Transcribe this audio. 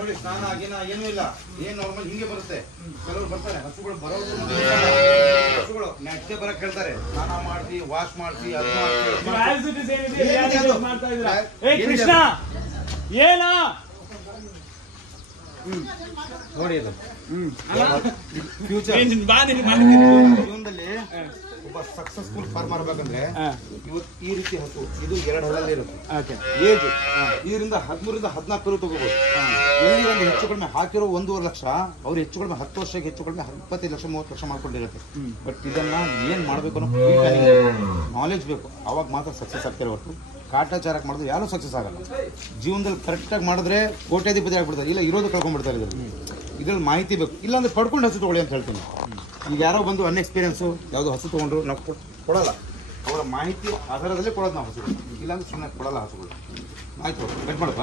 ನೋಡಿ ಸ್ನಾನ ಆಗಿನ ಏನೂ ಇಲ್ಲ, ಏನ್ ನಾರ್ಮಲ್ ಹಿಂಗೆ ಬರುತ್ತೆ. ಕೆಲವರು ಬರ್ತಾರೆ ಹಸುಗಳು ಬರೋದು, ಹಸುಗಳು ನೆಟ್ಟೆ ಬರಕ್ ಹೇಳ್ತಾರೆ, ಸ್ನಾನ ಮಾಡ್ತಿ, ವಾಶ್ ಮಾಡ್ತಿ, ಅದು ಕೃಷ್ಣ ಏನ ನೋಡಿ ಇದು ಫ್ಯೂಚರ್ ಜೀವನದಲ್ಲಿ ಒಬ್ಬ ಸಕ್ಸಸ್ಫುಲ್ ಫಾರ್ಮರ್ ಆಗ್ಬೇಕಂದ್ರೆ ಇವತ್ತು ಈ ರೀತಿ ಹಸು ಇದು 2 ಹಲ್ಲಲ್ಲಿ ಇರುತ್ತೆ. ಏಜ್ 13ರಿಂದ 14 ತಗೋಬಹುದು. ಎಲ್ಲಿ ಒಂದು ಹೆಚ್ಚು ಕಡಿಮೆ ಹಾಕಿರೋ 1.5 ಲಕ್ಷ, ಅವ್ರು ಹೆಚ್ಚು ಕಡಿಮೆ 10 ವರ್ಷಕ್ಕೆ ಹೆಚ್ಚು ಕಡಿಮೆ 25 ಲಕ್ಷ 30 ಲಕ್ಷ ಮಾಡ್ಕೊಂಡಿರುತ್ತೆ. ಬಟ್ ಇದನ್ನ ಏನ್ ಮಾಡ್ಬೇಕು ಅನ್ನೋ ನಾಲೆಜ್ ಬೇಕು, ಅವಾಗ ಮಾತ್ರ ಸಕ್ಸಸ್ ಆಗ್ತಾರೆ. ಹೊರತು ಕಾಟಾಚಾರಕ್ಕೆ ಮಾಡಿದ್ರೆ ಯಾರು ಸಕ್ಸಸ್ ಆಗಲ್ಲ. ಜೀವನದಲ್ಲಿ ಕರೆಕ್ಟಾಗಿ ಮಾಡಿದ್ರೆ ಕೋಟ್ಯಾಧಿಪತಿ ಆಗ್ಬಿಡ್ತಾರೆ, ಇಲ್ಲ ಇರೋದು ಕಳ್ಕೊಂಡ್ಬಿಡ್ತಾರೆ. ಇದ್ರಲ್ಲಿ ಮಾಹಿತಿ ಬೇಕು, ಇಲ್ಲಾಂದ್ರೆ ಪಡ್ಕೊಂಡು ಹಸು ತಗೊಳ್ಳಿ ಅಂತ ಹೇಳ್ತೀನಿ. ಈಗ ಯಾರೋ ಬಂದು ಅನ್ಎಕ್ಸ್ಪೀರಿಯನ್ಸು ಯಾವುದೋ ಹಸು ತೊಗೊಂಡ್ರು ನಾವು ಕೊಡಲ್ಲ, ಅವರ ಮಾಹಿತಿ ಆಧಾರದಲ್ಲೇ ಕೊಡೋದು ನಾವು ಹಸುಗಳು, ಇಲ್ಲಾಂದ್ರೆ ಸುಮ್ಮನೆ ಕೊಡಲ್ಲ ಹಸುಗಳು. ಆಯ್ತು, ಕಟ್ ಮಾಡಪ್ಪ.